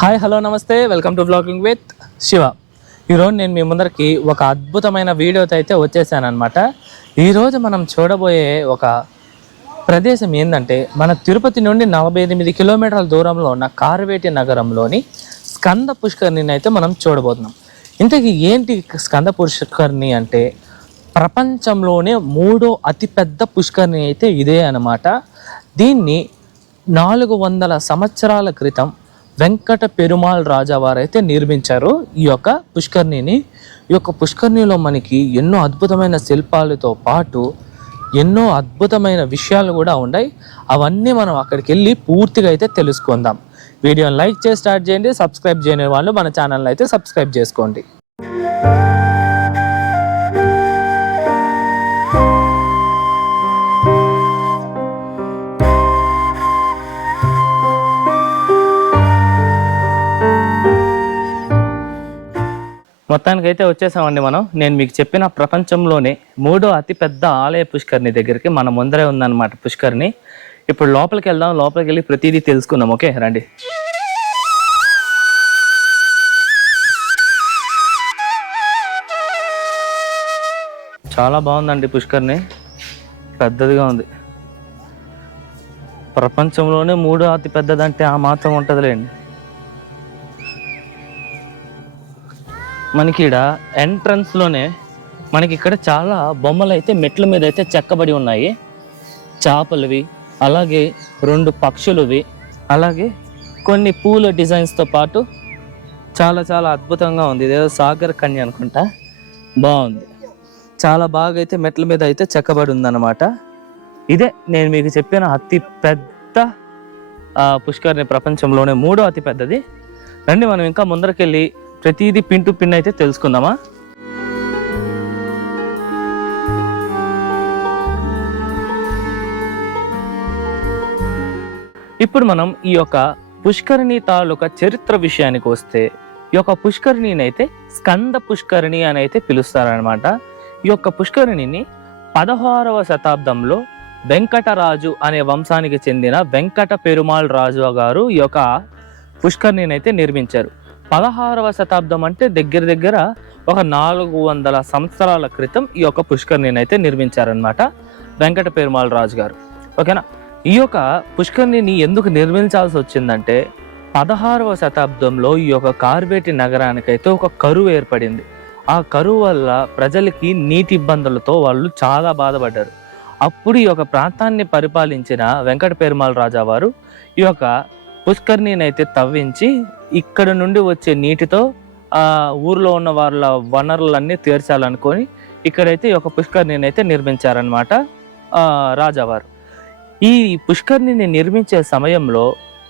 Hi hello నమస్తే welcome to vlogging with Shiva. ఈరోజు నేను మీ ముందరికి ఒక అద్భుతమైన వీడియోతో అయితే వచ్చేసాను అనమాట. ఈరోజు మనం చూడబోయే ఒక ప్రదేశం ఏంటంటే మన తిరుపతి నుండి 48 కిలోమీటర్ల దూరంలో ఉన్న కార్వేటి నగరంలోని స్కంద పుష్కరిణిని అయితే మనం చూడబోతున్నాం. ఇంతకీ ఏంటి స్కంద పుష్కరిణి అంటే ప్రపంచంలోనే 3వ అతిపెద్ద పుష్కరిణి అయితే ఇదే అన్నమాట. దీన్ని 400 సంవత్సరాల క్రితం వెంకట పెరుమాళ్ రాజా వారైతే నిర్మించారు ఈ యొక్క పుష్కరిణిని. ఈ యొక్క పుష్కరిణిలో మనకి ఎన్నో అద్భుతమైన శిల్పాలతో పాటు ఎన్నో అద్భుతమైన విషయాలు కూడా ఉన్నాయి. అవన్నీ మనం అక్కడికి వెళ్ళి పూర్తిగా అయితే తెలుసుకుందాం. వీడియోని లైక్ చేసి స్టార్ట్ చేయండి. సబ్స్క్రైబ్ చేయని వాళ్ళు మన ఛానల్ని అయితే సబ్స్క్రైబ్ చేసుకోండి. మొత్తానికైతే వచ్చేసామండి మనం. నేను మీకు చెప్పిన ప్రపంచంలోనే 3వ అతిపెద్ద ఆలయ పుష్కరిణి దగ్గరికి మన ముందరే ఉందన్నమాట పుష్కరిణి. ఇప్పుడు లోపలికి వెళ్దాం. లోపలికి వెళ్ళి ప్రతిదీ తెలుసుకుందాం. ఓకే రండి. చాలా బాగుందండి పుష్కరిణి, పెద్దదిగా ఉంది. ప్రపంచంలోనే 3వ అతి పెద్దదంటే ఆ మాత్రం ఉంటుందిలేండి. మనకి ఇక్కడ ఎంట్రన్స్లోనే మనకి ఇక్కడ చాలా బొమ్మలు అయితే మెట్ల మీద అయితే చెక్కబడి ఉన్నాయి. చేపలవి, అలాగే 2 పక్షులవి, అలాగే కొన్ని పూల డిజైన్స్తో పాటు చాలా చాలా అద్భుతంగా ఉంది. ఇదేదో సాగర్ కన్య అనుకుంటా, బాగుంది. చాలా బాగా అయితే మెట్ల మీద అయితే చెక్కబడి ఉందన్నమాట. ఇదే నేను మీకు చెప్పిన అతి పెద్ద పుష్కరిణి, ప్రపంచంలోనే 3వ అతి పెద్దది. రండి మనం ఇంకా ముందరకెళ్ళి ప్రతిదీ పిన్ టు పిన్ అయితే తెలుసుకుందామా. ఇప్పుడు మనం ఈ యొక్క పుష్కరిణి తాలూకా చరిత్ర విషయానికి వస్తే, ఈ యొక్క పుష్కరిణిని అయితే స్కంద పుష్కరిణి అని అయితే పిలుస్తారనమాట. ఈ యొక్క పుష్కరిణిని 16వ శతాబ్దంలో వెంకటరాజు అనే వంశానికి చెందిన వెంకట పెరుమాళ్ రాజు గారు ఈ యొక్క పుష్కరిణిని అయితే నిర్మించారు. 16వ శతాబ్దం అంటే దగ్గర దగ్గర ఒక 400 సంవత్సరాల క్రితం ఈ యొక్క పుష్కరిణిని అయితే నిర్మించారనమాట వెంకట పెరుమాళ్ రాజు గారు. ఓకేనా. ఈ యొక్క పుష్కరిణిని ఎందుకు నిర్మించాల్సి వచ్చిందంటే 16వ శతాబ్దంలో ఈ యొక్క కార్వేటి నగరానికైతే ఒక కరువు ఏర్పడింది. ఆ కరువు వల్ల ప్రజలకి నీటి ఇబ్బందులతో వాళ్ళు చాలా బాధపడ్డారు. అప్పుడు ఈ యొక్క ప్రాంతాన్ని పరిపాలించిన వెంకట పెరుమాళ్ రాజా వారు ఈ యొక్క పుష్కరిణిని అయితే తవ్వించి ఇక్కడ నుండి వచ్చే నీటితో ఊర్లో ఉన్న వాళ్ళ వనరులన్నీ తీర్చాలనుకొని ఇక్కడైతే ఈ యొక్క పుష్కరిణిని అయితే నిర్మించారనమాట రాజావారు. ఈ పుష్కరిణిని నిర్మించే సమయంలో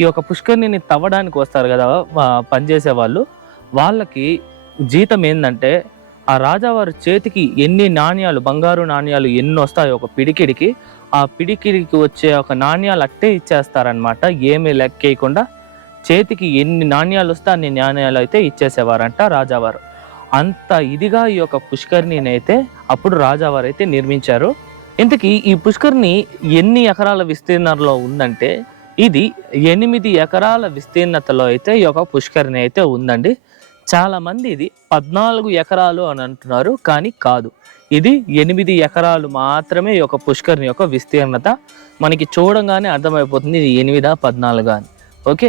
ఈ యొక్క పుష్కరిణిని తవ్వడానికి వస్తారు కదా పనిచేసే వాళ్ళు, వాళ్ళకి జీతం ఏంటంటే ఆ రాజావారి చేతికి ఎన్ని నాణ్యాలు, బంగారు నాణ్యాలు ఎన్ని వస్తాయో ఒక పిడికిడికి, ఆ పిడికిడికి వచ్చే ఒక నాణ్యాలు అట్టే ఇచ్చేస్తారనమాట. ఏమీ లెక్కేయకుండా చేతికి ఎన్ని నాణ్యాలు వస్తే అన్ని నాణ్యాలు అయితే ఇచ్చేసేవారంట రాజావారు. అంత ఇదిగా ఈ యొక్క పుష్కరిణిని అయితే అప్పుడు రాజావారు అయితే నిర్మించారు. ఇంతకీ ఈ పుష్కరిణి ఎన్ని ఎకరాల విస్తీర్ణంలో ఉందంటే ఇది 8 ఎకరాల విస్తీర్ణతలో అయితే ఈ యొక్క పుష్కరిణి అయితే ఉందండి. చాలా మంది ఇది 14 ఎకరాలు అని అంటున్నారు, కానీ కాదు, ఇది 8 ఎకరాలు మాత్రమే ఈ యొక్క పుష్కరిణి యొక్క విస్తీర్ణత. మనకి చూడంగానే అర్థమైపోతుంది ఇది 8 14 అని. ఓకే,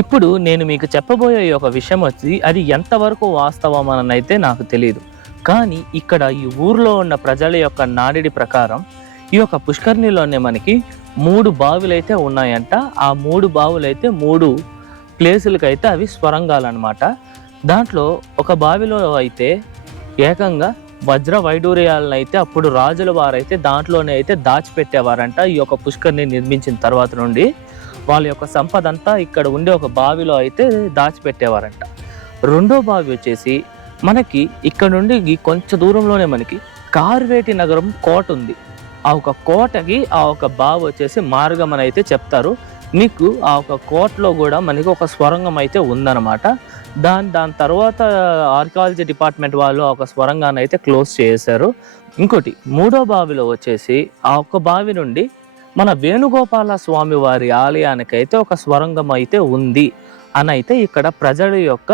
ఇప్పుడు నేను మీకు చెప్పబోయే ఒక విషయం వచ్చి అది ఎంతవరకు వాస్తవం అని అయితే నాకు తెలియదు, కానీ ఇక్కడ ఈ ఊర్లో ఉన్న ప్రజల యొక్క నాడిడి ప్రకారం ఈ యొక్క పుష్కరిణిలోనే మనకి 3 బావులు అయితే ఉన్నాయంట. ఆ 3 బావులు అయితే 3 ప్లేసులకి అయితే అవి స్వరంగాలు అనమాట. దాంట్లో ఒక బావిలో అయితే ఏకంగా వజ్ర వైడూర్యాలను అయితే అప్పుడు రాజుల వారైతే దాంట్లోనే అయితే దాచిపెట్టేవారంట. ఈ యొక్క పుష్కరిణి నిర్మించిన తర్వాత నుండి వాళ్ళ యొక్క సంపద అంతా ఇక్కడ ఉండే ఒక బావిలో అయితే దాచిపెట్టేవారంట. రెండో బావి వచ్చేసి మనకి ఇక్కడ నుండి కొంచెం దూరంలోనే మనకి కార్వేటి నగరం కోట ఉంది. ఆ ఒక కోటకి ఆ ఒక బావి వచ్చేసి మార్గం అని అయితే చెప్తారు. మీకు ఆ ఒక కోటలో కూడా మనకి ఒక స్వరంగం అయితే ఉందన్నమాట. దాని తర్వాత ఆర్కియాలజీ డిపార్ట్మెంట్ వాళ్ళు ఒక స్వరంగాన్ని అయితే క్లోజ్ చేశారు. ఇంకోటి 3వ బావిలో వచ్చేసి ఆ ఒక్క బావి నుండి మన వేణుగోపాల స్వామి వారి ఆలయానికైతే ఒక స్వరంగం అయితే ఉంది అని అయితే ఇక్కడ ప్రజల యొక్క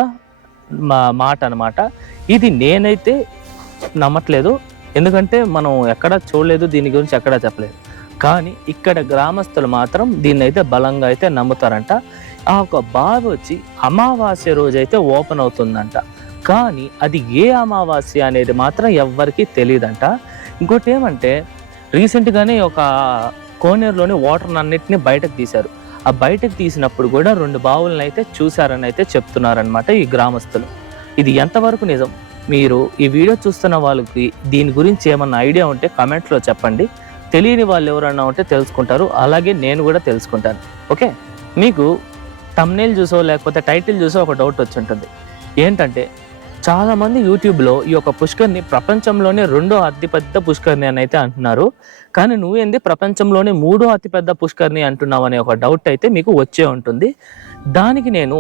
మాట అనమాట. ఇది నేనైతే నమ్మట్లేదు, ఎందుకంటే మనం ఎక్కడా చూడలేదు, దీని గురించి ఎక్కడా చెప్పలేదు. కానీ ఇక్కడ గ్రామస్తులు మాత్రం దీన్ని అయితే బలంగా అయితే నమ్ముతారంట. ఆ ఒక బావి వచ్చి అమావాస్య రోజు అయితే ఓపెన్ అవుతుందంట. కానీ అది ఏ అమావాస్య అనేది మాత్రం ఎవ్వరికీ తెలియదంట. ఇంకోటి ఏమంటే రీసెంట్గానే ఒక కోనేరులోని వాటర్ అన్నిటిని బయటకు తీశారు. ఆ బయటకు తీసినప్పుడు కూడా 2 బావులను అయితే చూశారని అయితే చెప్తున్నారనమాట ఈ గ్రామస్తులు. ఇది ఎంతవరకు నిజం? మీరు ఈ వీడియో చూస్తున్న వాళ్ళకి దీని గురించి ఏమన్నా ఐడియా ఉంటే కామెంట్లో చెప్పండి. తెలియని వాళ్ళు ఎవరన్నా ఉంటే తెలుసుకుంటారు, అలాగే నేను కూడా తెలుసుకుంటాను. ఓకే, మీకు థంబ్నెయిల్ చూసో లేకపోతే టైటిల్ చూసో ఒక డౌట్ వచ్చి ఉంటుంది. ఏంటంటే చాలామంది యూట్యూబ్లో ఈ యొక్క పుష్కర్ని ప్రపంచంలోనే 2వ అతిపెద్ద పుష్కర్ని అని అయితే అంటున్నారు. కానీ నువ్వేంది ప్రపంచంలోనే 3వ అతిపెద్ద పుష్కర్ని అంటున్నావు అనే ఒక డౌట్ అయితే మీకు వచ్చే ఉంటుంది. దానికి నేను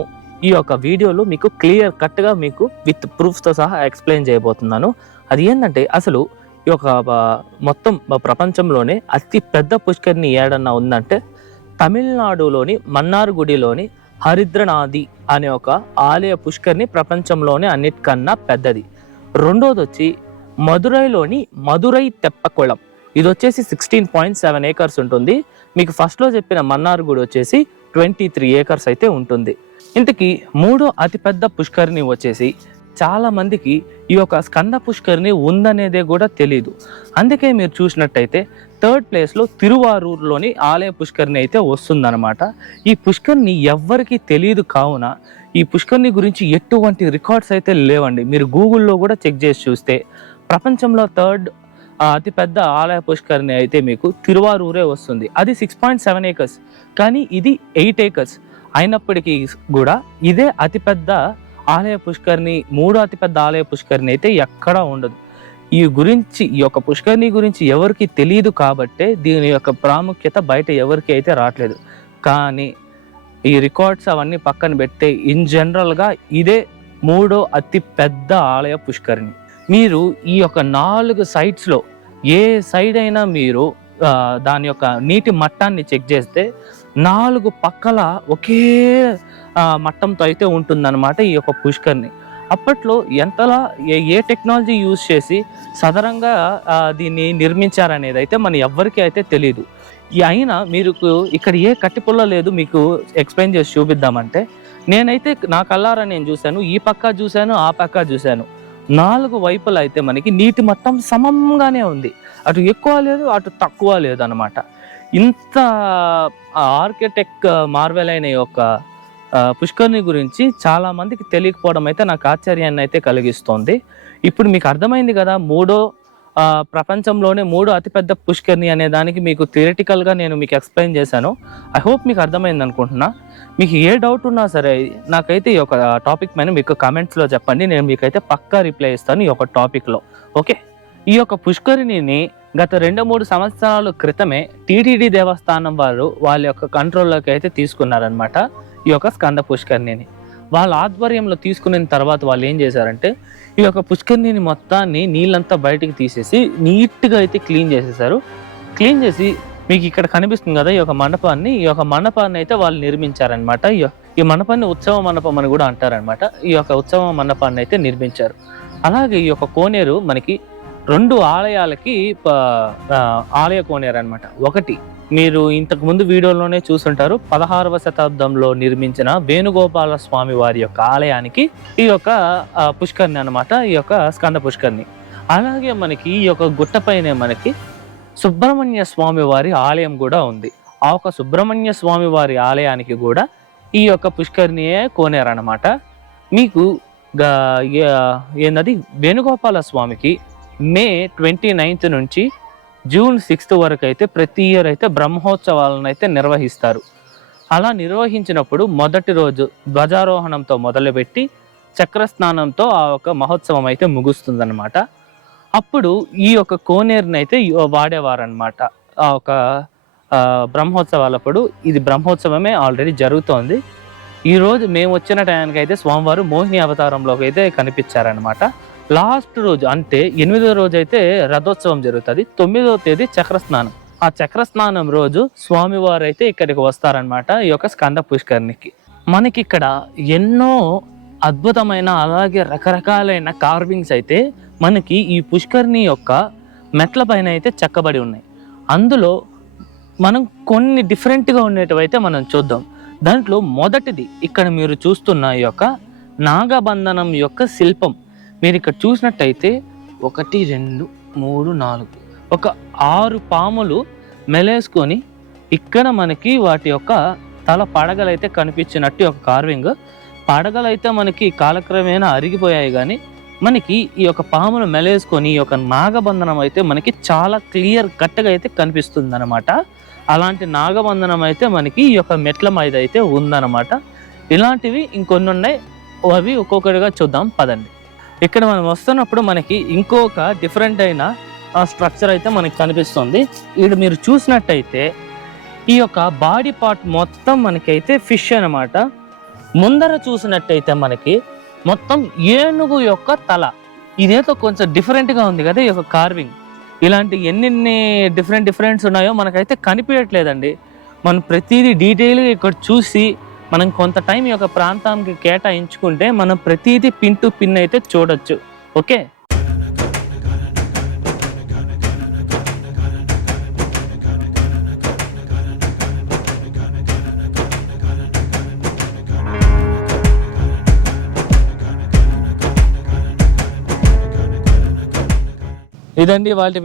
ఈ యొక్క వీడియోలో మీకు క్లియర్ కట్గా మీకు విత్ ప్రూఫ్స్తో సహా ఎక్స్ప్లెయిన్ చేయబోతున్నాను. అది ఏంటంటే అసలు ఈ యొక్క మొత్తం ప్రపంచంలోనే అతి పెద్ద పుష్కరిణి ఏడన్నా ఉందంటే తమిళనాడులోని మన్నార్గుడిలోని హరిద్రనాథి అనే ఒక ఆలయ పుష్కరిణి ప్రపంచంలోనే అన్నిటికన్నా పెద్దది. రెండోది వచ్చి మదురైలోని మదురై తెప్పకుళం, ఇది వచ్చేసి 16.7 ఏకర్స్ ఉంటుంది. మీకు ఫస్ట్లో చెప్పిన మన్నార్గుడి వచ్చేసి 23 ఏకర్స్ అయితే ఉంటుంది. ఇంతకీ 3వ అతిపెద్ద పుష్కరిణి వచ్చేసి చాలా మందికి ఈ యొక్క స్కంద పుష్కరిణి ఉందనేదే కూడా తెలీదు. అందుకే మీరు చూసినట్టయితే 3rd ప్లేస్లో తిరువారూరులోని ఆలయ పుష్కరిణి అయితే వస్తుందన్నమాట. ఈ పుష్కరిణి ఎవ్వరికీ తెలియదు కావున ఈ పుష్కరిణి గురించి ఎటువంటి రికార్డ్స్ అయితే లేవండి. మీరు గూగుల్లో కూడా చెక్ చేసి చూస్తే ప్రపంచంలో 3rd అతిపెద్ద ఆలయ పుష్కరిణి అయితే మీకు తిరువారూరే వస్తుంది. అది 6.7 ఏకర్స్, కానీ ఇది 8 ఏకర్స్ అయినప్పటికీ కూడా ఇదే అతిపెద్ద ఆలయ పుష్కరిణి. 3వ అతిపెద్ద ఆలయ పుష్కరిణి అయితే ఎక్కడా ఉండదు. ఈ యొక్క పుష్కరిణి గురించి ఎవరికి తెలియదు కాబట్టే దీని యొక్క ప్రాముఖ్యత బయట ఎవరికి అయితే రావట్లేదు. కానీ ఈ రికార్డ్స్ అవన్నీ పక్కన పెడితే ఇన్ జనరల్గా ఇదే 3వ అతిపెద్ద ఆలయ పుష్కరిణి. మీరు ఈ యొక్క 4 సైట్స్లో ఏ సైడ్ అయినా మీరు దాని యొక్క నీటి మట్టాన్ని చెక్ చేస్తే 4 పక్కల ఒకే మట్టంతో అయితే ఉంటుందన్నమాట ఈ యొక్క పుష్కరిణి. అప్పట్లో ఎంతలా ఏ టెక్నాలజీ యూజ్ చేసి సదరంగా దీన్ని నిర్మించారనేది అయితే మన ఎవ్వరికీ అయితే తెలియదు. అయినా మీరు ఇక్కడ ఏ కట్టిపుల్ల లేదు, మీకు ఎక్స్ప్లెయిన్ చేసి చూపిద్దామంటే నేనైతే నా కళ్ళారా నేను చూశాను, ఈ పక్క చూశాను, ఆ పక్క చూశాను. 4 వైపులు అయితే మనకి నీటి మట్టం సమంగానే ఉంది, అటు ఎక్కువ లేదు అటు తక్కువ లేదు అన్నమాట. ఇంత ఆర్కిటెక్ట్ మార్వెల్ అయిన యొక్క పుష్కరిణి గురించి చాలా మందికి తెలియకపోవడం అయితే నాకు ఆశ్చర్యాన్ని అయితే కలిగిస్తోంది. ఇప్పుడు మీకు అర్థమైంది కదా, ప్రపంచంలోనే 3వ అతిపెద్ద పుష్కరిణి అనే దానికి మీకు థియరిటికల్గా నేను మీకు ఎక్స్ప్లెయిన్ చేశాను. ఐ హోప్ మీకు అర్థమైంది అనుకుంటున్నా. మీకు ఏ డౌట్ ఉన్నా సరే నాకైతే ఈ యొక్క టాపిక్ పైన మీకు కామెంట్స్లో చెప్పండి, నేను మీకైతే పక్కా రిప్లై ఇస్తాను ఈ యొక్క టాపిక్లో. ఓకే, ఈ యొక్క పుష్కరిణిని గత 2-3 సంవత్సరాల క్రితమే టీటీడీ దేవస్థానం వారు వాళ్ళ యొక్క కంట్రోల్లోకి అయితే తీసుకున్నారనమాట ఈ యొక్క స్కంద పుష్కరిణిని. వాళ్ళ ఆధ్వర్యంలో తీసుకున్న తర్వాత వాళ్ళు ఏం చేశారంటే ఈ యొక్క పుష్కరిణిని మొత్తాన్ని నీళ్ళంతా బయటికి తీసేసి నీట్గా అయితే క్లీన్ చేసేసారు. క్లీన్ చేసి మీకు ఇక్కడ కనిపిస్తుంది కదా ఈ యొక్క మండపాన్ని అయితే వాళ్ళు నిర్మించారనమాట. ఈ మండపాన్ని ఉత్సవ మండపం అని కూడా అంటారనమాట. ఈ యొక్క ఉత్సవ మండపాన్ని అయితే నిర్మించారు. అలాగే ఈ యొక్క కోనేరు మనకి 2 ఆలయాలకి ఆలయ కోనేరు అనమాట. ఒకటి మీరు ఇంతకు ముందు వీడియోలోనే చూసుంటారు, 16వ శతాబ్దంలో నిర్మించిన వేణుగోపాల స్వామి వారి యొక్క ఆలయానికి ఈ యొక్క పుష్కరిణి అనమాట, ఈ యొక్క స్కంద పుష్కరిణి. అలాగే మనకి ఈ యొక్క గుట్టపైనే మనకి సుబ్రహ్మణ్య స్వామి వారి ఆలయం కూడా ఉంది. ఆ ఒక సుబ్రహ్మణ్య స్వామి వారి ఆలయానికి కూడా ఈ యొక్క పుష్కరిణియే కోనేరు అనమాట. మీకు ఏంటది వేణుగోపాల స్వామికి మే 29th నుంచి జూన్ 6th వరకు అయితే ప్రతి ఇయర్ అయితే బ్రహ్మోత్సవాలను అయితే నిర్వహిస్తారు. అలా నిర్వహించినప్పుడు మొదటి రోజు ధ్వజారోహణంతో మొదలుపెట్టి చక్రస్నానంతో ఆ ఒక మహోత్సవం అయితే ముగుస్తుందన్నమాట. అప్పుడు ఈ యొక్క కోనేరుని అయితే వాడేవారనమాట ఆ ఒక బ్రహ్మోత్సవాలప్పుడు. ఇది బ్రహ్మోత్సవమే ఆల్రెడీ జరుగుతోంది. ఈరోజు మేము వచ్చిన టైంకి అయితే స్వామివారు మోహిని అవతారంలోకి అయితే కనిపించారనమాట. లాస్ట్ రోజు అంటే 8వ రోజు అయితే రథోత్సవం జరుగుతుంది. 9వ తేదీ చక్రస్నానం. ఆ చక్రస్నానం రోజు స్వామివారు అయితే ఇక్కడికి వస్తారనమాట ఈ యొక్క స్కంద పుష్కరిణికి. మనకి ఇక్కడ ఎన్నో అద్భుతమైన అలాగే రకరకాలైన కార్వింగ్స్ అయితే మనకి ఈ పుష్కరిణి యొక్క మెట్ల పైన అయితే చెక్కబడి ఉన్నాయి. అందులో మనం కొన్ని డిఫరెంట్గా ఉండేటివైతే మనం చూద్దాం. దాంట్లో మొదటిది ఇక్కడ మీరు చూస్తున్న ఈ యొక్క నాగబంధనం యొక్క శిల్పం. మీరు ఇక్కడ చూసినట్టయితే 1, 2, 3, 4 ఒక 6 పాములు మెలేసుకొని ఇక్కడ మనకి వాటి యొక్క తల పడగలైతే కనిపించినట్టు ఒక కార్వింగ్. పడగలైతే మనకి కాలక్రమేణా అరిగిపోయాయి, కానీ మనకి ఈ యొక్క పాములు మెలేసుకొని ఈ యొక్క నాగబంధనం అయితే మనకి చాలా క్లియర్ కట్గా అయితే కనిపిస్తుంది అనమాట. అలాంటి నాగబంధనం అయితే మనకి ఈ యొక్క మెట్ల మీద అయితే ఉందన్నమాట. ఇలాంటివి ఇంకొన్ని ఉన్నాయి, అవి ఒక్కొక్కటిగా చూద్దాం పదండి. ఇక్కడ మనం వస్తున్నప్పుడు మనకి ఇంకొక డిఫరెంట్ అయిన స్ట్రక్చర్ అయితే మనకి కనిపిస్తుంది. ఇక్కడ మీరు చూసినట్టయితే ఈ యొక్క బాడీ పార్ట్ మొత్తం మనకైతే ఫిష్ అనమాట. ముందర చూసినట్టయితే మనకి మొత్తం ఏనుగు యొక్క తల. ఇదేదో కొంచెం డిఫరెంట్గా ఉంది కదా ఈ యొక్క కార్వింగ్. ఇలాంటి ఎన్నెన్ని డిఫరెంట్స్ ఉన్నాయో మనకైతే కనిపించట్లేదండి. మనం ప్రతిదీ డీటెయిల్గా ఇక్కడ చూసి మనం కొంత టైం ఈ యొక్క ప్రాంతానికి కేటాయించుకుంటే మనం ప్రతిదీ పిన్ టు పిన్ అయితే చూడొచ్చు. ఓకే, ఇదండి వాళ్ళ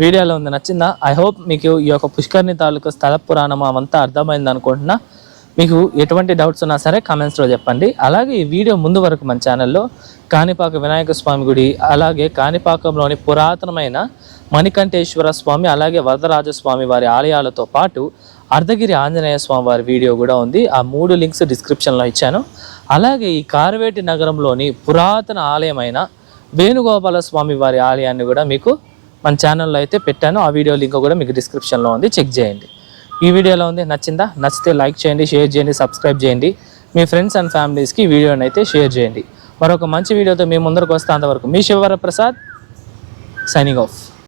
వీడియోలో ఉంది. నచ్చిందా? ఐ హోప్ మీకు ఈ యొక్క పుష్కరిణి తాలూకు స్థల పురాణం అవంతా అర్థమైంది అనుకుంటున్నా. మీకు ఎటువంటి డౌట్స్ ఉన్నా సరే కామెంట్స్లో చెప్పండి. అలాగే ఈ వీడియో ముందు వరకు మన ఛానల్లో కాణిపాక వినాయక స్వామి గుడి, అలాగే కాణిపాకంలోని పురాతనమైన మణికంఠేశ్వర స్వామి, అలాగే వరదరాజస్వామి వారి ఆలయాలతో పాటు అర్ధగిరి ఆంజనేయ స్వామి వారి వీడియో కూడా ఉంది. ఆ 3 లింక్స్ డిస్క్రిప్షన్లో ఇచ్చాను. అలాగే ఈ కార్వేటి నగరంలోని పురాతన ఆలయమైన వేణుగోపాల స్వామి వారి ఆలయాన్ని కూడా మీకు మన ఛానల్లో అయితే పెట్టాను. ఆ వీడియో లింక్ కూడా మీకు డిస్క్రిప్షన్లో ఉంది, చెక్ చేయండి. ఈ వీడియోలో ఉంది, నచ్చిందా? నచ్చితే లైక్ చేయండి, షేర్ చేయండి, సబ్స్క్రైబ్ చేయండి. మీ ఫ్రెండ్స్ అండ్ ఫ్యామిలీస్కి ఈ వీడియోని అయితే షేర్ చేయండి. మరొక మంచి వీడియోతో మీ ముందరకు వస్తే అంతవరకు మీ శివవరప్రసాద్ సైనింగ్ ఆఫ్.